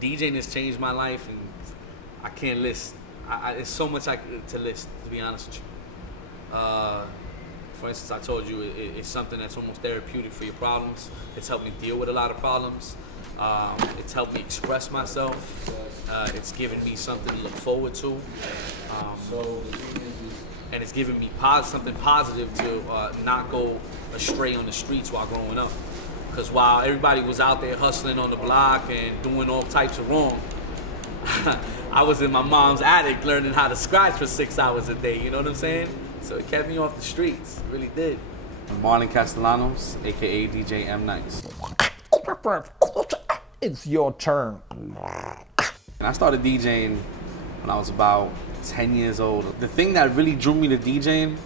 DJing has changed my life, and I can't list. It's so much to list, to be honest with you. For instance, I told you it's something that's almost therapeutic for your problems. It's helped me deal with a lot of problems. It's helped me express myself. It's given me something to look forward to. And it's given me something positive to not go astray on the streets while growing up. Because while everybody was out there hustling on the block and doing all types of wrong, I was in my mom's attic learning how to scratch for 6 hours a day, you know what I'm saying? So it kept me off the streets, it really did. I'm Marlon Castellanos, aka DJ Mnyce. It's your turn. And I started DJing when I was about 10 years old. The thing that really drew me to DJing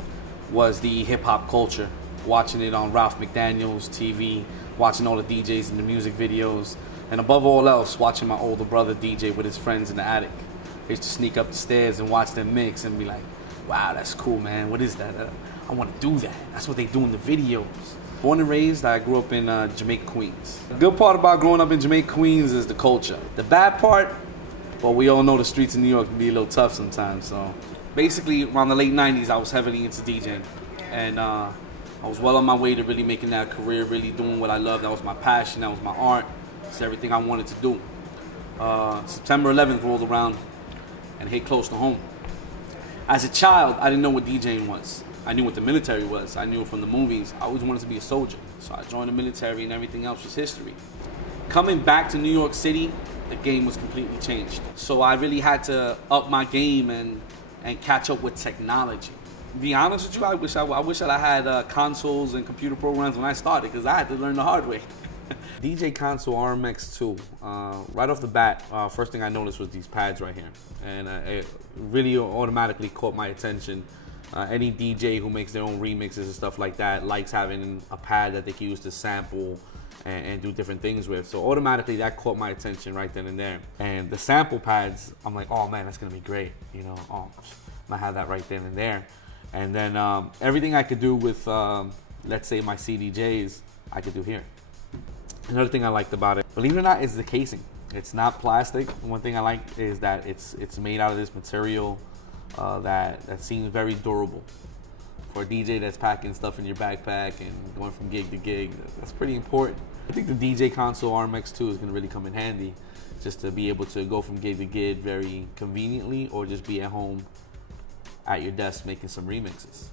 was the hip hop culture. Watching it on Ralph McDaniel's TV, watching all the DJs in the music videos, and above all else, watching my older brother DJ with his friends in the attic. I used to sneak up the stairs and watch them mix and be like, wow, that's cool, man. What is that? I want to do that. That's what they do in the videos. Born and raised, I grew up in Jamaica, Queens. The good part about growing up in Jamaica, Queens is the culture. The bad part, well, we all know the streets in New York can be a little tough sometimes. So basically, around the late 90s, I was heavily into DJing. And I was well on my way to really making that career, really doing what I loved. That was my passion, that was my art. It's everything I wanted to do. September 11th rolled around and hit close to home. As a child, I didn't know what DJing was. I knew what the military was. I knew it from the movies. I always wanted to be a soldier. So I joined the military and everything else was history. Coming back to New York City, the game was completely changed. So I really had to up my game and catch up with technology. To be honest with you, I wish that I had consoles and computer programs when I started, because I had to learn the hard way. DJConsole RMX2. Right off the bat, first thing I noticed was these pads right here, and it really automatically caught my attention. Any DJ who makes their own remixes and stuff like that likes having a pad that they can use to sample and do different things with. So automatically that caught my attention right then and there. And the sample pads, I'm like, oh man, that's gonna be great. You know, oh, I have that right then and there. And then everything I could do with, let's say my CDJs, I could do here. Another thing I liked about it, believe it or not, is the casing. It's not plastic. One thing I like is that it's made out of this material that seems very durable. For a DJ that's packing stuff in your backpack and going from gig to gig, that's pretty important. I think the DJConsole RMX2 is gonna really come in handy, just to be able to go from gig to gig very conveniently, or just be at home at your desk making some remixes.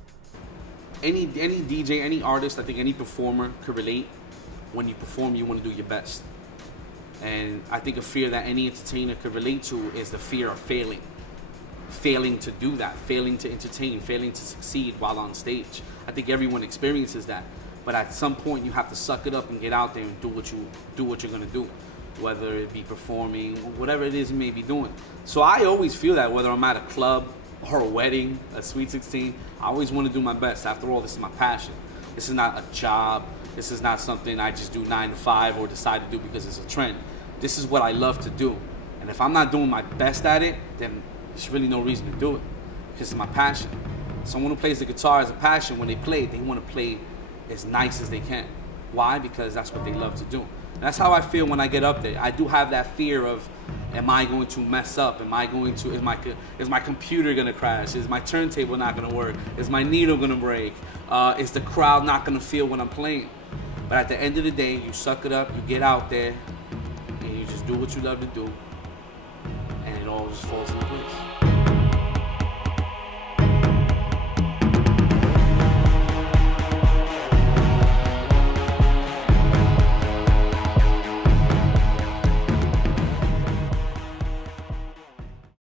Any DJ, any artist, I think any performer could relate. When you perform, you want to do your best. And I think a fear that any entertainer could relate to is the fear of failing. Failing to do that, failing to entertain, failing to succeed while on stage. I think everyone experiences that. But at some point, you have to suck it up and get out there and do what you're gonna do. Whether it be performing, or whatever it is you may be doing. So I always feel that whether I'm at a club or a wedding, a Sweet 16, I always want to do my best. After all, this is my passion. This is not a job. This is not something I just do 9 to 5 or decide to do because it's a trend. This is what I love to do. And if I'm not doing my best at it, then there's really no reason to do it, because it's my passion. Someone who plays the guitar as a passion, when they want to play as nice as they can. Why? Because that's what they love to do. And that's how I feel when I get up there. I do have that fear of, am I going to mess up? Am I going to, is my computer gonna crash? Is my turntable not gonna work? Is my needle gonna break? Is the crowd not gonna feel when I'm playing? But at the end of the day, you suck it up, you get out there, and you just do what you love to do, and it all just falls into place.